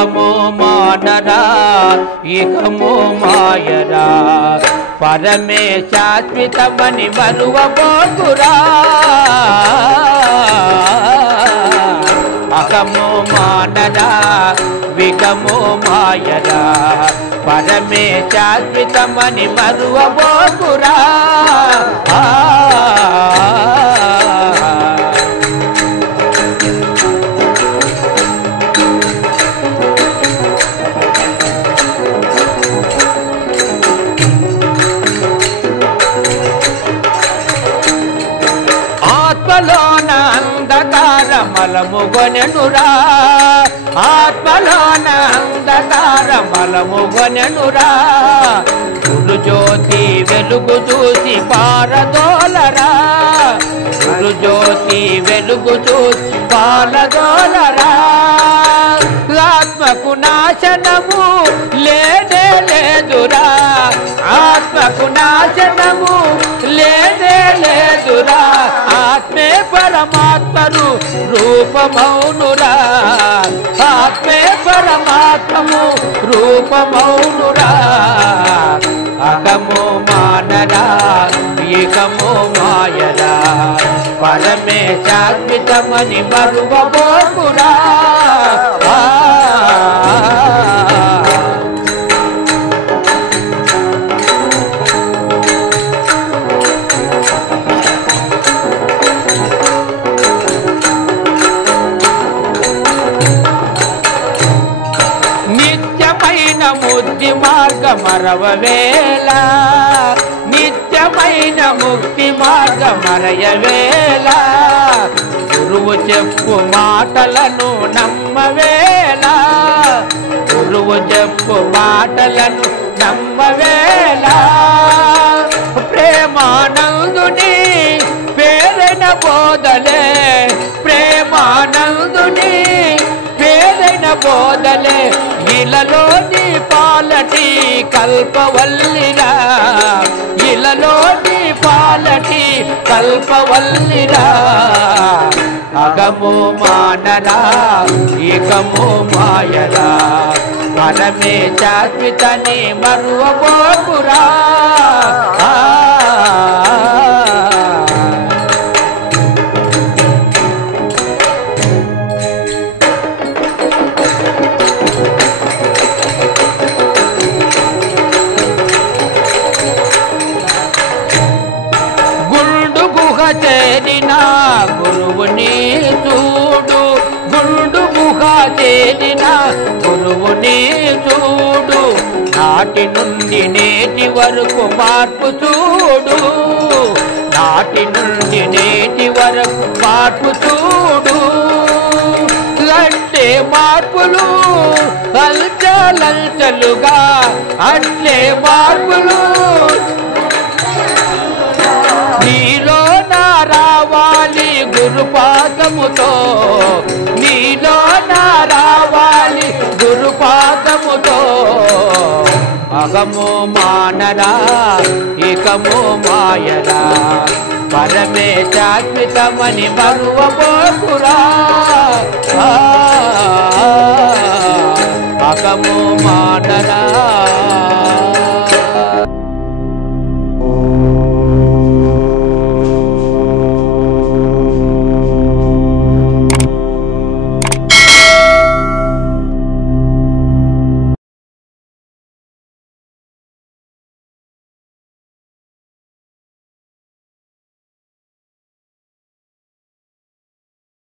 అహము మానరా ఇహము మాయరా పరమే శాశ్వతమని మరువబోకురా అహము మానరా విగము మాయరా పరమే శాశ్వతమని మరువబోకురా ఆత్మలోన అంధకార మలముగొనెనురా ఆత్మలోన అంధకార మలముగొనెనురా గురు జ్యోతి వెలుగు చూసి పారదోలరా గురు జ్యోతి వెలుగు చూసి పారదోలరా ఆత్మకు నాశనము లేనే లేదురా ఆత్మకు నాశనము లేనే లేదురా ఆత్మే పరమాత్మను రూపమౌనురా ఆత్మే పరమాత్మము రూపమౌనురా అహము మానరా ఇహము మాయరా పరమే శాశ్వతమని మరువబోకురా నిత్యమైన ముక్తి మార్గమరవవేళ నిత్యమైన ముక్తి మార్గమరయవేళ గురువు చెప్పు మాటలను నమ్మవేళ గురువు చెప్పు మాటలను నమ్మవేళ ప్రేమానందుని పేరైన బోధలే ప్రేమానందుని పేరైన బోధలే ఇలలోని పాలటి కల్పవల్లిరా ఇలలోని పాలటి కల్పవల్లిరా అహము మానరా ఇహము మాయరా పరమే శాశ్వతని మరువబోకురా చేరిన గురువుని చూడు గుండు గుహ చేరిన గురువుని చూడు నాటి నుండి నేటి వరకు మార్పు చూడు నాటి నుండి నేటి వరకు మార్పు చూడు అట్లే మార్పులు అల్చలల్చలుగా అట్లే మార్పులు నీలో రావాలి గురుపాదముతో నీలో రావాలి గురుపాదముతో అహము మానరా ఇహము మాయరా పరమే శాశ్వతమని మరువబోకురా అహము మానరా